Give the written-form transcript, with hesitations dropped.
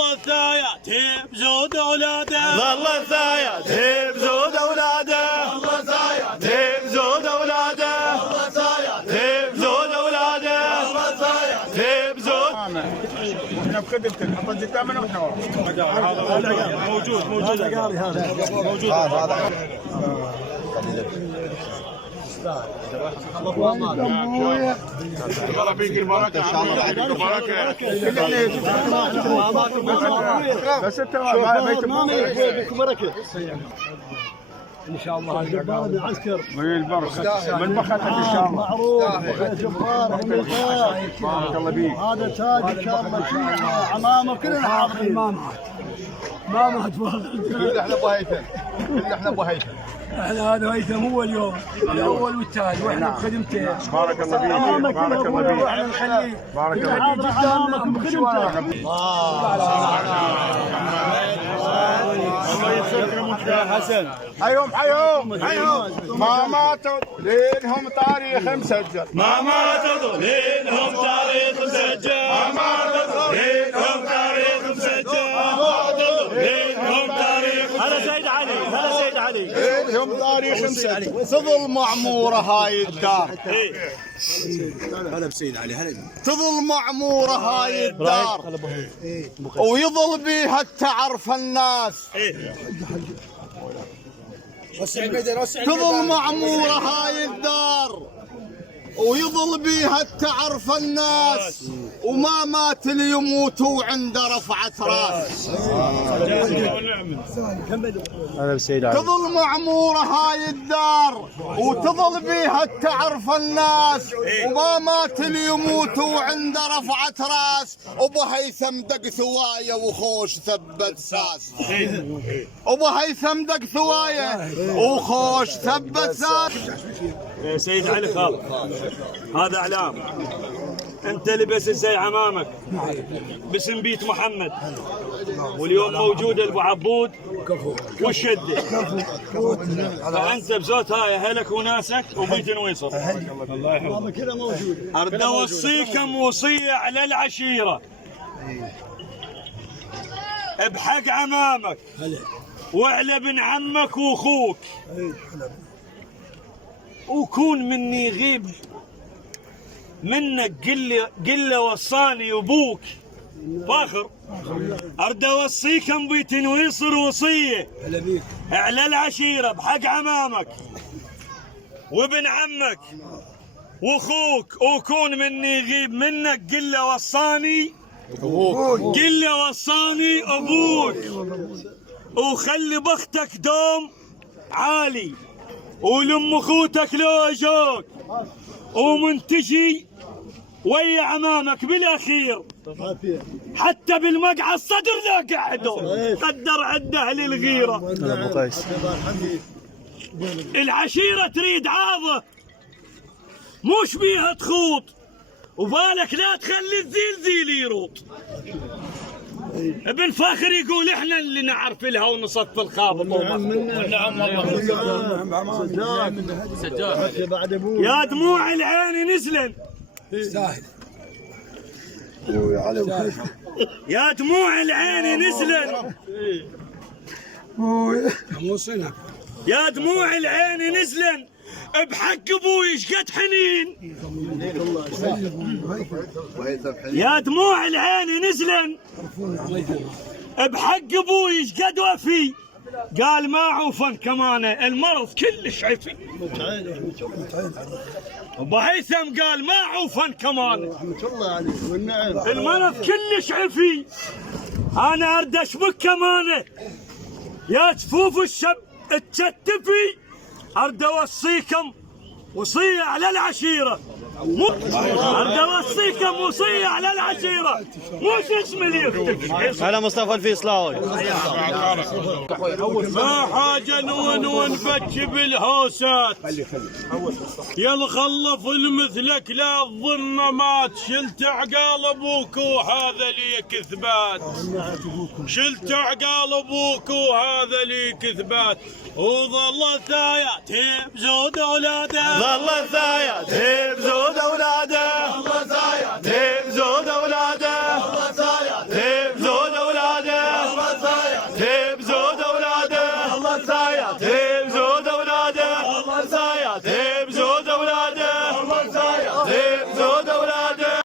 ظل الثايات بزود اولاده ظل الثايات بزود اولاده ظل الثايات بزود اولاده ظل الثايات بزود اولاده ظل الثايات بزود. احنا بخدمتك حط الزكاه من وحنا موجود موجود هذا الله فيك البركه بس انت بيت بركه ان شاء الله الجبار بالعسكر بالبركه من بختك ان شاء الله معروف جبار بارك الله فيك. هذا تاج ان شاء الله شيعة عمامه كلنا حاضرين ما مات كلنا احنا ابو هيثم كلنا احنا ابو هيثم احنا هذا هيثم هو اليوم الاول والثاني واحنا بخدمته بارك الله فيك بارك الله فيك بارك الله فيك امامك بخدمته الله يسلمك يا حسن. حيهم ما ماتوا لينهم تاريخ مسجل ما ماتوا لينهم تاريخ مسجل ما ماتوا لينهم تاريخ مسجل ما ماتوا لينهم تاريخ. هلا سيد علي هلا سيد علي لينهم تاريخ مسجل. تظل معموره هاي الدار هلا بسيد علي هلا تظل معموره هاي الدار ويظل بيها التعرف الناس. وسع الميدان وسع تظل معمورة هاي الدار ويظل بيها التعرف الناس وما مات اللي يموت وعنده رفعة راس. تظل معمورة هاي الدار وتظل بيها التعرف الناس وما مات اللي يموت وعنده رفعة راس. ابو هيثم دق ثوايه وخوش ثبت ساس. ابو هيثم دق ثوايه وخوش ثبت ساس. سيد علي خالد هذا اعلام انت لبس الزي عمامك باسم بيت محمد واليوم موجود ابو عبود والشده فانت بزوت هاي اهلك وناسك وبيت نويصر. الله يحفظك كذا موجود. اريد اوصيكم وصيه على العشيره بحق عمامك وعلى ابن عمك واخوك وكون مني غيب منك قل وصاني ابوك فاخر. ارد اوصيكم بيت نويصر وصيه على العشيره بحق عمامك وابن عمك واخوك وكون مني غيب منك قل وصاني ابوك قل وصاني ابوك وخلي بختك دوم عالي ولم اخوتك لو اجوك ومنتجي ويا عمامك بالاخير حتى بالمقعد الصدر ذا قعدوا قدر عند اهل الغيره. العشيره تريد عاضه مش بيها تخوض وبالك لا تخلي الزيل يروط. ابن فاخر يقول احنا اللي نعرف لها ونصف الخابط. نعم يا دموع العين نزلن يا دموع العين نزلن يا دموع العين نزلن بحق ابوي ايش قد حنين. يا دموع العين نزلن بحق ابوي ايش قد وفي. قال ما عوفن كمان المرض كلش عفي. ابو هيثم قال ما عوفن كمان المرض كلش عفي. انا ارد اشبك كمانه يا جفوف الشب تشتفي. ارد اوصيكم وصيه على العشيره ارد اوصيكم وصيه على العشيره مش اسم اللي يختفي. هلا مصطفى الفيصلاوي. ما حاجه ونفتش بالهوسات يا الخلف المثلك لا تظن مات. شلت عقال ابوك وهذا ليك اثبات. شلت عقال ابوك وهذا ليك اثبات. وظل الثايات بزود اولاده ظل الثايات بزود اولاده ظل الثايات بزود اولاده ظل الثايات بزود اولاده بزود